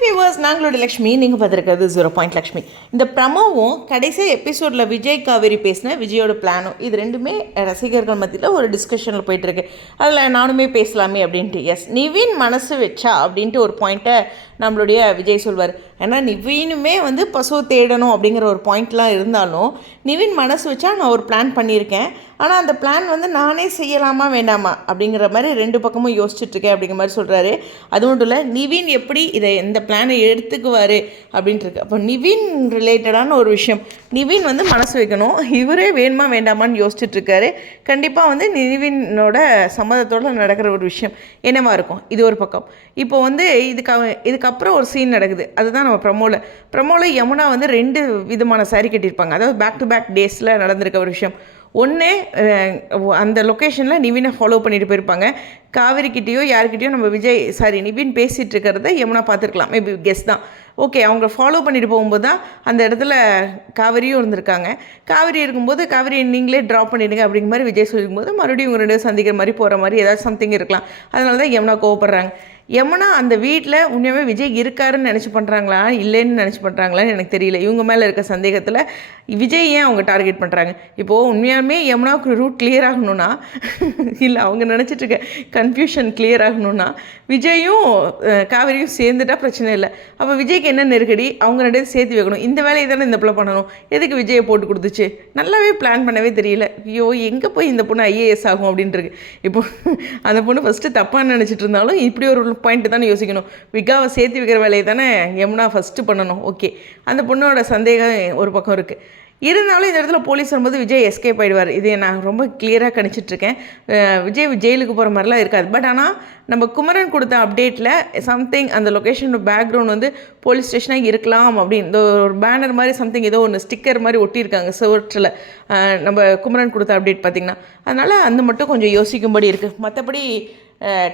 Viewers நாங்களோட Lakshmi நீங்கள் பார்த்துருக்கிறது zero point Lakshmi. இந்த ப்ரமோவும் கடைசி எபிசோடில் விஜய் காவேரி பேசின விஜயோட பிளானும் இது ரெண்டுமே ரசிகர்கள் மத்தியில் ஒரு டிஸ்கஷனில் போயிட்டுருக்கு அதில் நானுமே பேசலாமே அப்படின்ட்டு. எஸ் நிவின் மனசு வச்சா அப்படின்ட்டு ஒரு பாயிண்ட்டை நம்மளுடைய விஜய் சொல்வார். ஏன்னா நிவினுமே வந்து பசுவை தேடணும் அப்படிங்கிற ஒரு பாயிண்ட்லாம் இருந்தாலும் நிவின் மனசு வச்சா நான் ஒரு பிளான் பண்ணியிருக்கேன். ஆனால் அந்த பிளான் வந்து நானே செய்யலாமா வேண்டாமா அப்படிங்கிற மாதிரி ரெண்டு பக்கமும் யோசிச்சுட்ருக்கேன் அப்படிங்கிற மாதிரி சொல்கிறாரு அது மட்டும் இல்லை நிவின் எப்படி இதை இந்த பிளானை எடுத்துக்குவார் அப்படின்ட்டுருக்கு அப்போ நிவின் ரிலேட்டடான ஒரு விஷயம். நிவின் வந்து மனசு வைக்கணும். இவரே வேணுமா வேண்டாமான்னு யோசிச்சுட்ருக்காரு கண்டிப்பாக வந்து நிவினோட சம்மதத்தோடு நடக்கிற ஒரு விஷயம் என்னவா இருக்கும்? இது ஒரு பக்கம். இப்போ வந்து இதுக்கு இதுக்காக அதுக்கப்புறம் ஒரு சீன் நடக்குது. அதுதான் நம்ம ப்ரமோவில் ப்ரமோவில் யமுனா வந்து ரெண்டு விதமான சாரீ கட்டியிருப்பாங்க. அதாவது பேக் டு பேக் டேஸில் நடந்திருக்க ஒரு விஷயம். ஒன்று அந்த லொக்கேஷனில் நிவினை ஃபாலோ பண்ணிட்டு போயிருப்பாங்க. காவிரிக்கிட்டேயோ யார்கிட்டயோ நம்ம விஜய் சாரி நிவின் பேசிகிட்டு இருக்கிறத யமுனா பார்த்துருக்கலாம். மேபி கெஸ் தான். ஓகே அவங்க ஃபாலோ பண்ணிட்டு போகும்போது தான் அந்த இடத்துல காவிரியும் இருந்திருக்காங்க. காவிரி இருக்கும்போது காவிரி நீங்களே ட்ராப் பண்ணிடுங்க அப்படிங்கிற மாதிரி விஜய் சொல்லும்போது மறுபடியும் இவங்க ரெண்டு சந்திக்கிற மாதிரி போகிற மாதிரி ஏதாவது சம்திங் இருக்கலாம். அதனால தான் யமுனா கோவப்படுறாங்க. யமுனா அந்த வீட்டில் உண்மையாகவே விஜய் இருக்காருன்னு நினச்சி பண்ணுறாங்களா இல்லைன்னு நினச்சி பண்ணுறாங்களான்னு எனக்கு தெரியல. இவங்க மேலே இருக்க சந்தேகத்தில் விஜய் ஏன் அவங்க டார்கெட் பண்ணுறாங்க இப்போது உண்மையாலுமே யமுனாவுக்கு ரூட் கிளியர் ஆகணும்னா இல்லை அவங்க நினச்சிட்டு இருக்க கன்ஃபியூஷன் கிளியர் ஆகணும்னா விஜயும் காவிரியும் சேர்ந்துட்டா பிரச்சனை இல்லை. அப்போ விஜய்க்கு என்ன நெருக்கடி? அவங்க ரெண்டு சேர்த்து வைக்கணும். இந்த வேலையை தானே இந்த பிள்ளை பண்ணணும். எதுக்கு விஜயை போட்டு கொடுத்துச்சு? நல்லாவே பிளான் பண்ணவே தெரியல. ஐயோ எங்கே போய் இந்த பொண்ணு ஐஏஎஸ் ஆகும் அப்படின்ட்டுருக்கு இப்போ அந்த பொண்ணு ஃபஸ்ட்டு தப்பாக நினச்சிட்டு இருந்தாலும் இப்படி ஒரு பாயிண்ட் தானே யோசிக்கணும். விகாவை சேர்த்து வைக்கிற வேலையை தானே யமுனா ஃபஸ்ட்டு பண்ணணும். ஓகே அந்த பொண்ணோட சந்தேகம் ஒரு பக்கம் இருக்குது இருந்தாலும் இந்த இடத்துல போலீஸ் வரும்போது விஜய் எஸ்கேப் ஆயிடுவார். இது நான் ரொம்ப கிளியராக கணிச்சிட்ருக்கேன் விஜய் ஜெயிலுக்கு போகிற மாதிரிலாம் இருக்காது. பட் ஆனால் நம்ம குமரன் கொடுத்த அப்டேட்டில் சம்திங் அந்த லொக்கேஷனோட பேக்ரவுண்ட் வந்து போலீஸ் ஸ்டேஷனாக இருக்கலாம் அப்படின்னு. இந்த ஒரு பேனர் மாதிரி சம்திங் ஏதோ ஒன்று ஸ்டிக்கர் மாதிரி ஒட்டியிருக்காங்க சுவற்றில். நம்ம குமரன் கொடுத்த அப்டேட் பார்த்திங்கன்னா. அதனால் அந்த மட்டும் கொஞ்சம் யோசிக்கும்படி இருக்குது மற்றபடி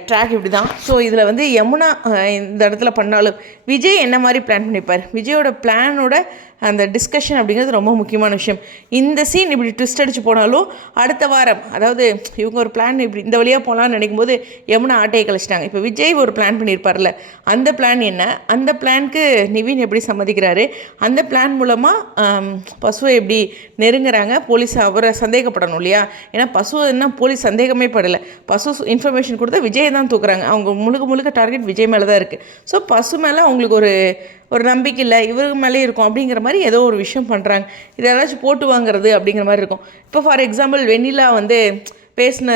ட்ராக் இப்படி தான் ஸோ இதில் வந்து யமுனா இந்த இடத்துல பண்ணாலும் விஜய் என்ன மாதிரி பிளான் பண்ணிப்பார்? விஜயோட பிளானோட அந்த டிஸ்கஷன் அப்படிங்கிறது ரொம்ப முக்கியமான விஷயம். இந்த சீன் இப்படி ட்விஸ்ட் அடிச்சு போனாலும் அடுத்த வாரம் அதாவது இவங்க ஒரு பிளான் இப்படி இந்த வழியாக போகலான்னு நினைக்கும் போது யமுனா ஆட்டையை கழிச்சிட்டாங்க இப்போ விஜய் ஒரு பிளான் பண்ணியிருப்பார்ல அந்த பிளான் என்ன? அந்த பிளான்க்கு நிவின் எப்படி சம்மதிக்கிறாரு? அந்த பிளான் மூலமாக பசுவை எப்படி நெருங்குறாங்க? போலீஸ் அவரை சந்தேகப்படணும் இல்லையா? ஏன்னா பசு என்ன போலீஸ் சந்தேகமே படலை. பசு இன்ஃபர்மேஷன் கொடுத்தா விஜய் தான் தூக்குறாங்க. அவங்க முழுக்க முழுக்க டார்கெட் விஜய் மேலே தான் இருக்குது ஸோ பசு மேலே அவங்களுக்கு ஒரு ஒரு நம்பிக்கை இல்லை இவருக்கு மேலே இருக்கும் அப்படிங்கிற மாதிரி ஏதோ ஒரு விஷயம் பண்ணுறாங்க இதை ஏதாச்சும் போட்டு வாங்குறது அப்படிங்கிற மாதிரி இருக்கும். இப்போ ஃபார் எக்ஸாம்பிள் வெண்ணிலா வந்து பேசின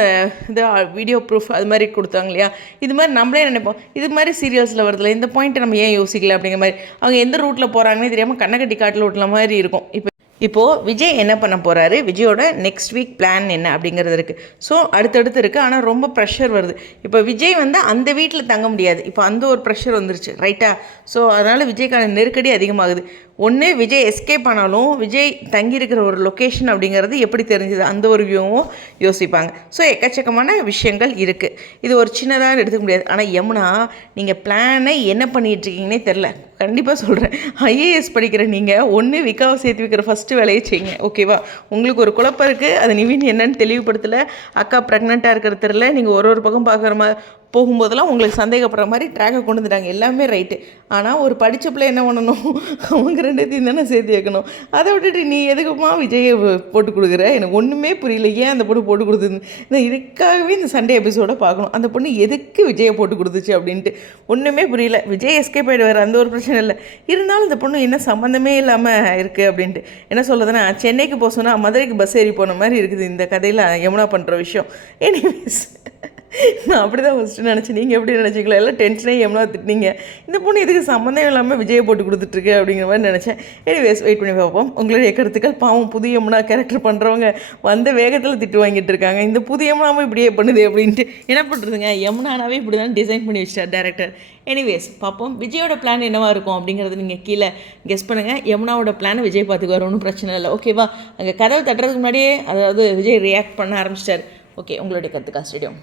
இது வீடியோ ப்ரூஃப் அது மாதிரி கொடுத்தாங்க இல்லையா? இது மாதிரி நம்மளே நினைப்போம். இது மாதிரி சீரியல்ஸில் வருதுல இந்த பாயிண்ட்டை நம்ம ஏன் யோசிக்கல அப்படிங்கிற மாதிரி. அவங்க எந்த ரூட்டில் போகிறாங்கன்னே தெரியாமல் கண்ணக்கட்டி காட்டில் ஓட்டுல மாதிரி இருக்கும். இப்போ இப்போது விஜய் என்ன பண்ண போகிறாரு விஜயோட நெக்ஸ்ட் வீக் பிளான் என்ன அப்படிங்கிறது இருக்குது ஸோ அடுத்தடுத்து இருக்குது ஆனால் ரொம்ப ப்ரெஷர் வருது. இப்போ விஜய் வந்து அந்த வீட்டில் தங்க முடியாது. இப்போ அந்த ஒரு ப்ரெஷர் வந்துருச்சு ரைட்டா ஸோ அதனால் விஜய்க்கான நெருக்கடி அதிகமாகுது. ஒன்று விஜய் எஸ்கேப் ஆனாலும் விஜய் தங்கியிருக்கிற ஒரு லொக்கேஷன் அப்படிங்கிறது எப்படி தெரிஞ்சுது? அந்த ஒரு வியூவும் யோசிப்பாங்க. ஸோ எக்கச்சக்கமான விஷயங்கள் இருக்குது இது ஒரு சின்னதாக எடுத்துக்க முடியாது. ஆனால் யமுனா நீங்கள் பிளானை என்ன பண்ணிகிட்ருக்கீங்கன்னே தெரில கண்டிப்பாக சொல்கிறேன் ஐஏஎஸ் படிக்கிற நீங்கள் ஒன்று விகாவை சேர்த்து வைக்கிற ஃபஸ்ட் ஃபஸ்ட்டு வேலையை செய்யுங்க. ஓகேவா உங்களுக்கு ஒரு குழப்பம் இருக்குது அது நிவின் என்னன்னு தெளிவுபடுத்தலை. அக்கா ப்ரெக்னெண்ட்டாக இருக்கிற தெரில நீங்கள் ஒரு ஒரு பக்கம் பார்க்குற மாதிரி போகும்போதெல்லாம் உங்களுக்கு சந்தேகப்படுற மாதிரி ட்ராக்கை கொண்டு வந்துட்டாங்க. எல்லாமே ரைட்டு ஆனால் ஒரு படித்த பிள்ளை என்ன பண்ணணும்? அவங்க ரெண்டுத்தையும் தானே சேர்த்து வைக்கணும். அதை விட்டுட்டு நீ எதுக்குமா விஜயை போட்டு கொடுக்குற? எனக்கு ஒன்றுமே புரியல. ஏன் அந்த பொண்ணு போட்டு கொடுத்துருந்து நான் இதுக்காகவே இந்த சண்டே எபிசோடை பார்க்கணும். அந்த பொண்ணு எதுக்கு விஜயை போட்டு கொடுத்துச்சு அப்படின்ட்டு ஒன்றுமே புரியல. விஜய் எஸ்கேப் ஆகிடுவார் அந்த ஒரு பிரச்சனை இல்லை. இருந்தாலும் இந்த பொண்ணு என்ன சம்மந்தமே இல்லாமல் இருக்குது அப்படின்ட்டு. என்ன சொல்லுதுன்னா சென்னைக்கு போக சொன்னால் மதுரைக்கு பஸ் ஏறி போன மாதிரி இருக்குது இந்த கதையில். யமுனா பண்ணுற விஷயம். எனிவேஸ் நான் அப்படி தான் ஃபஸ்ட்டு நினச்சேன். நீங்கள் எப்படி நினச்சிங்களா எல்லாம் டென்ஷனே எவ்வளோ திட்டினீங்க. இந்த பொண்ணு இதுக்கு சம்மந்தம் இல்லாமல் விஜயை போட்டு கொடுத்துட்ருக்கு அப்படிங்கிற மாதிரி நினச்சேன். எனிவேஸ் வெயிட் பண்ணி பார்ப்போம். உங்களுடைய கருத்துக்கள் பாவம் புதிய யமுனா கேரக்டர் பண்ணுறவங்க வந்த வேகத்தில் திட்டு வாங்கிட்டு இருக்காங்க. இந்த புதிய யமுனாவும் இப்படியே பண்ணுது அப்படின்ட்டு என்ன பண்ணுறதுங்க யமுனானாவே இப்படி தான் டிசைன் பண்ணி வச்சிட்டார் டேரக்டர் எனிவேஸ் பார்ப்போம். விஜயோட பிளான் என்னவா இருக்கும் அப்படிங்கிறது நீங்கள் கீழே கெஸ் பண்ணுங்கள் யமுனாவோட பிளானை விஜய் பார்த்துக்குவார் ஒன்றும் பிரச்சனை இல்லை. ஓகேவா அங்கே கதவை தட்டுறதுக்கு முன்னாடியே அதாவது விஜய் ரியாக்ட் பண்ண ஆரம்பிச்சிட்டார். ஓகே உங்களுடைய கருத்துக்கா ஸ்டேடியம்